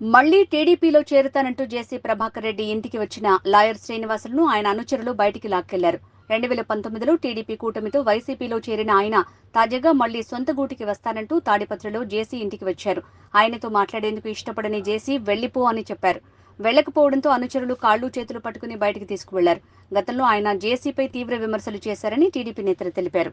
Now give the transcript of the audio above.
మళ్లీ టీడీపీలో చేరుతానంటూ జేసీ ప్రభాకర్ రెడ్డి ఇంటికి వచ్చిన లాయర్ శ్రీనివాసులను ఆయన అనుచరులు బయటికి లాక్కెళ్లారు. 2019లో టీడీపీ కూటమితో వైసీపీలో చేరిన ఆయన తాజాగా మళ్లీ సొంత గూటికి వస్తానంటూ తాడిపత్రిలో జేసీ ఇంటికి వచ్చారు. ఆయనతో మాట్లాడేందుకు ఇష్టపడని జేసీ వెళ్లిపో అని చెప్పారు. వెళ్లకపోవడంతో అనుచరులు కాళ్లు చేతులు పట్టుకుని బయటికి తీసుకువెళ్లారు. గతంలో ఆయన జేసీపై తీవ్ర విమర్శలు చేశారని టీడీపీ నేతలు తెలిపారు.